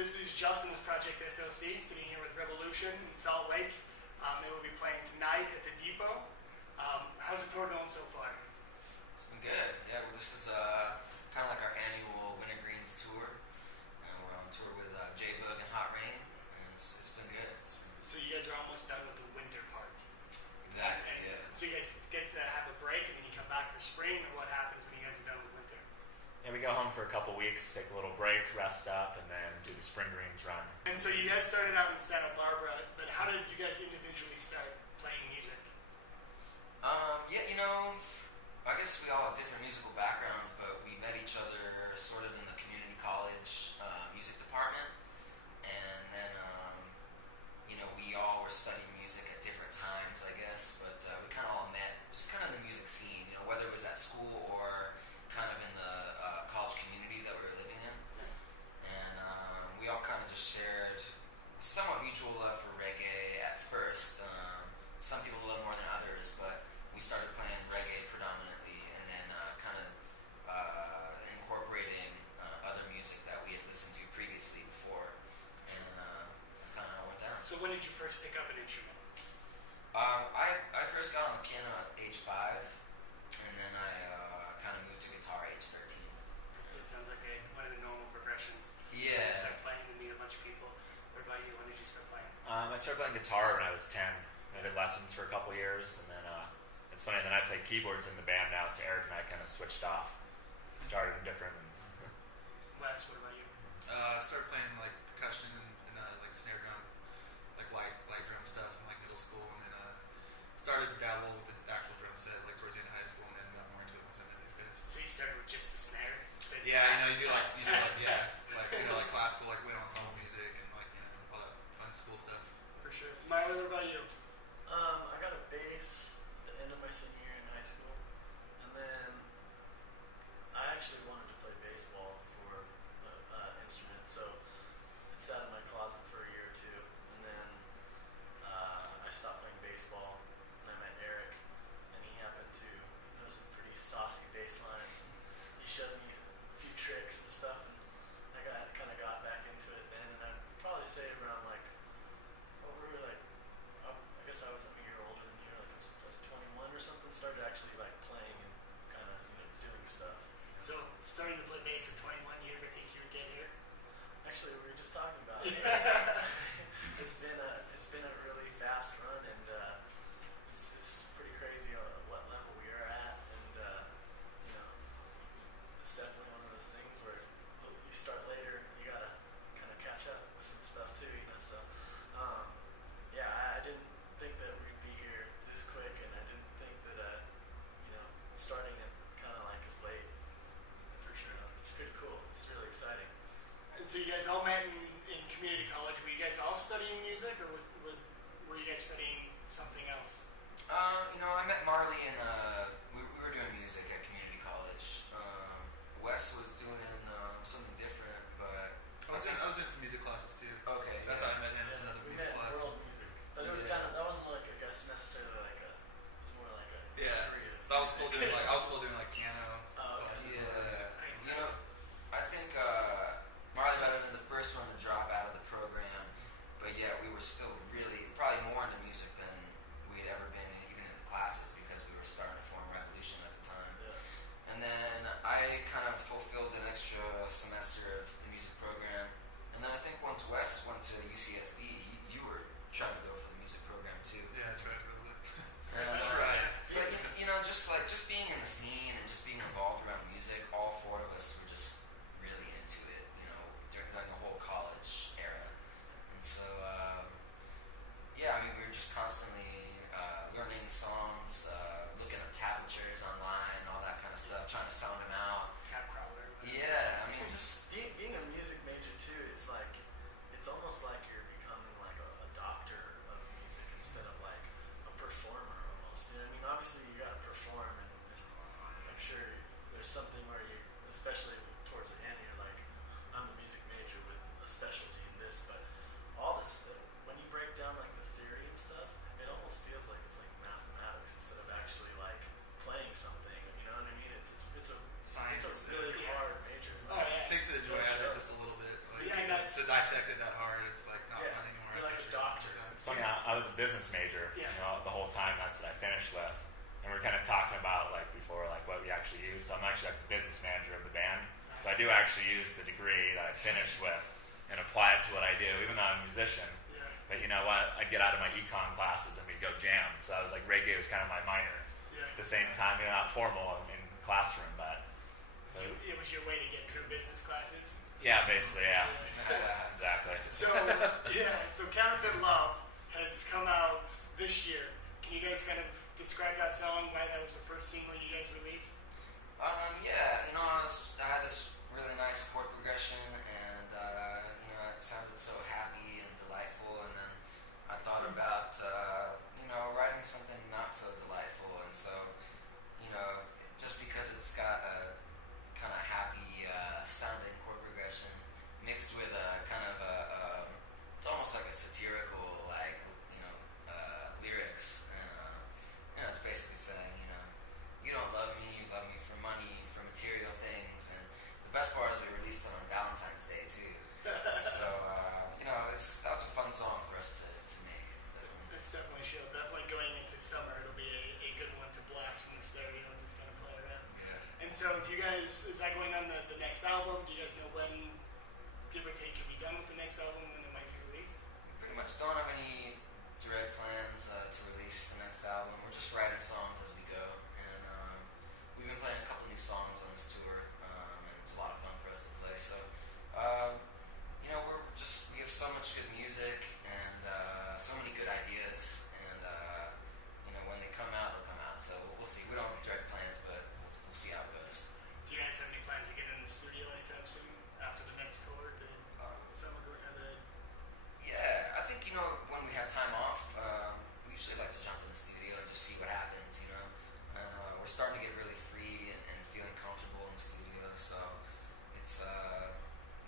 this is Justin with Project SLC, sitting here with Rebelution in Salt Lake. They will be playing tonight at the Depot. How's the tour going so far? It's been good. Yeah, well, this is kind of like our annual Winter Greens tour. We're on tour with J-Bug and Hot Rain, and it's been good. So you guys are almost done with the winter part. Exactly, and yeah. So you guys get to have a break, and then you come back for spring, or what happens when you guys are done with winter? Yeah, we go home for a couple weeks, take a little break, rest up, and then do the Spring Greens run. And so you guys started out in Santa Barbara, but how did you guys individually start playing music? Yeah, I guess we all have different musical backgrounds, but we met each other sort of in the community college music department, and then, we all were studying music at different times, I guess, but we kind of all met just kind of in the music scene, whether it was at school or kind of in the college community that we were living in. And we all kind of just shared a somewhat mutual love for reggae at first. Some people love more than others, but we started playing reggae predominantly, and then kind of incorporating other music that we had listened to previously before, and that's kind of how it went down. So when did you first pick up an instrument? I first got on the piano at age 5, and then I kind of moved to guitar at age 13. It sounds like one of the normal progressions. Yeah. You start playing and meet a bunch of people. What about you? When did you start playing? I started playing guitar when I was 10. I did lessons for a couple years, and then it's funny, then I play keyboards in the band now, so Eric and I kind of switched off. Started different. Wes, what about you? I started playing like percussion and like snare drum, like light drum stuff in like middle school, and then started to dabble with the actual drum set like towards the end of high school, and then got more into it once I met these guys. So you started with just the snare? Yeah, you do like classical, like wind ensemble music, and like all that fun school stuff. For sure. Miley, what about you? I got a bass at the end of my senior year in high school, and then I actually wanted to play baseball for the instrument, so it sat in my closet for a year or two, and then I stopped playing baseball, and I met Eric, and he happened to know some pretty saucy bass lines, and he showed me a few tricks and stuff, and I kind of got back into it then, and I'd probably say around like, I guess I was a year older than you, like I was like 21 or something, started actually like playing and kind of doing stuff. So starting to play bass at 21, you ever think you would get here? Actually, we were just talking about it. It's been a really fast run, and it's pretty crazy at what level we are at, and it's definitely one of those things where if you start later, you gotta kind of catch up with some stuff too, so yeah, I didn't think that we'd be here this quick, and I didn't think that starting it kind of like is late, for sure. It's pretty cool. It's really exciting. And so you guys all met in community college. Were you guys all studying music, or were you guys studying something else? I met Marley, and we were doing music at community college. Wes was doing something different, but I was in some music classes too. Okay, that's how I met him. As another we music met class. World music, but it was that wasn't like I guess necessarily like it was more like a history of but I was still doing like piano. Oh, okay. Yeah, I think Marley might have been the first one to drop out of the program, but yeah, we were still really probably more into music than we had ever been, even in the classes, because we were starting to form Rebelution at the time. Yeah. And then I kind of fulfilled an extra semester to dissect it that hard, it's like not fun anymore. You're like a doctor. It's funny, I was a business major, Yeah. the whole time. That's what I finished with. And we're kind of talking about, like, before, like, what we actually use. So I'm actually like the business manager of the band. So I do actually use the degree that I finished with and apply it to what I do, even though I'm a musician. Yeah. But you know what? I'd get out of my econ classes and we'd go jam. So I was like, reggae was kind of my minor. Yeah. At the same time, not formal in classroom, but... So it was your way to get through business classes? Yeah, basically, yeah. Exactly. So Counterfeit Love has come out this year. Can you guys kind of describe that song, why that was the first single you guys released? I had this really nice chord progression, and it sounded so happy and delightful. And then I thought about writing something not so delightful, and so just because it's got a kind of happy sounding chord progression mixed with a kind of it's almost like a satirical lyrics, and it's basically saying you don't love me, you love me for money, for material things. And the best part is we released it on Valentine's Day too. So that was a fun song for us to make. Definitely. It's definitely chill. Definitely going into summer, it'll be a good one to blast from the stereo and just kind of play around. Yeah. And so, is that going on the next album? Do you guys know when, give or take, you'll be done with the next album, when it might be released? We pretty much don't have any direct plans to release the next album. We're just writing songs as we go, and we've been playing a couple new songs on this tour, and it's a lot of fun for us to play. So, we have so much good music and so many good ideas, and when they come out, they'll come out. So we'll see. We don't have direct plans, but we'll see how it goes. Do you guys have any plans to get in the studio anytime soon after the next tour? Yeah, I think when we have time off, we usually like to jump in the studio and just see what happens, And we're starting to get really free and feeling comfortable in the studio. So it's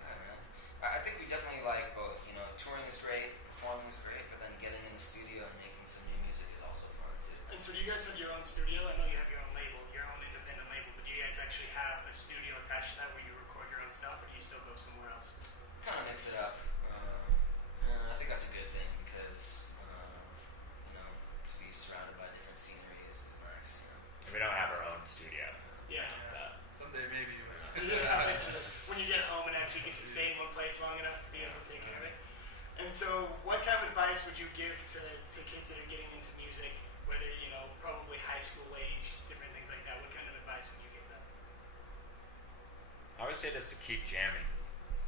man. I think we definitely like both. Touring is great, performing is great, but then getting in the studio and making some new music is also fun too. And so, do you guys have your own studio? I know you have your own label, your own independent label, but do you guys actually have a studio attached to that where you record your own stuff, or do you still go somewhere else? Kind of mix it up. I think that's a good thing because, to be surrounded by different scenery is nice. And we don't have our own studio. Yeah. Someday maybe. Yeah. When you get home and actually get to stay in one place long enough to be able to take care of it. And so, what kind of advice would you give to kids that are getting into music, whether, probably high school age, different things like that? What kind of advice would you give them? I would say just to keep jamming.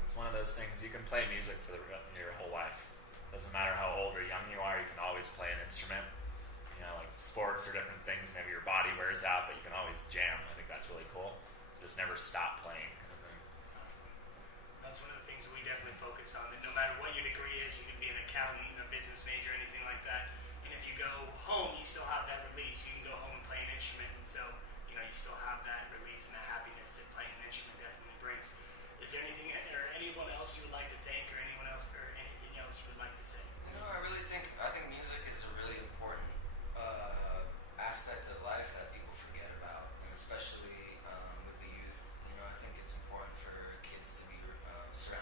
It's one of those things, you can play music for your whole life. Doesn't matter how old or young you are, you can always play an instrument. Like sports or different things, maybe your body wears out, but you can always jam. I think that's really cool. So just never stop playing. Awesome. That's one of the things we definitely focus on. That no matter what your degree is, you can be an accountant, a business major, anything like that. And if you go home, you still have that release. You can go home and play an instrument. And so, you still have that release and that happiness that playing an instrument definitely brings. Is there anything or anyone else you would like to thank, or anyone else or anything else you would like to say? I think music is a really important aspect of life that people forget about, and especially with the youth. I think it's important for kids to be surrounded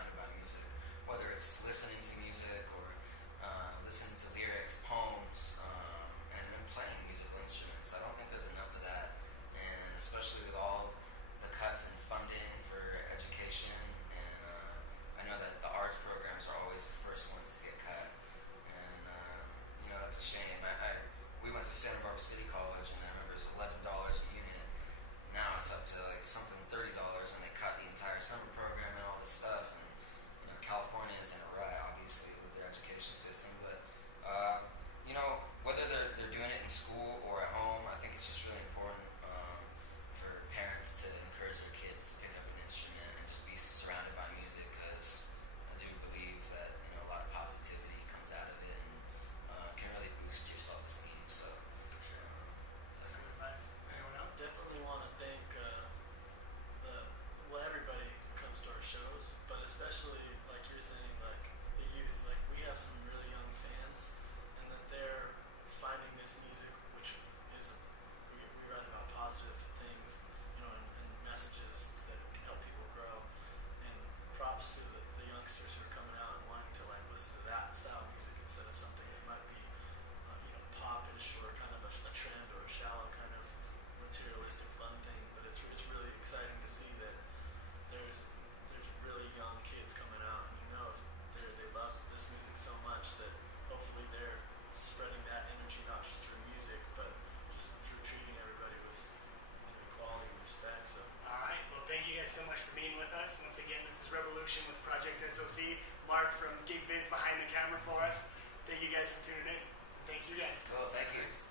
Rebelution with Project SLC. Mark from Gig Biz behind the camera for us. Thank you guys for tuning in. Thank you guys. Oh, thank you.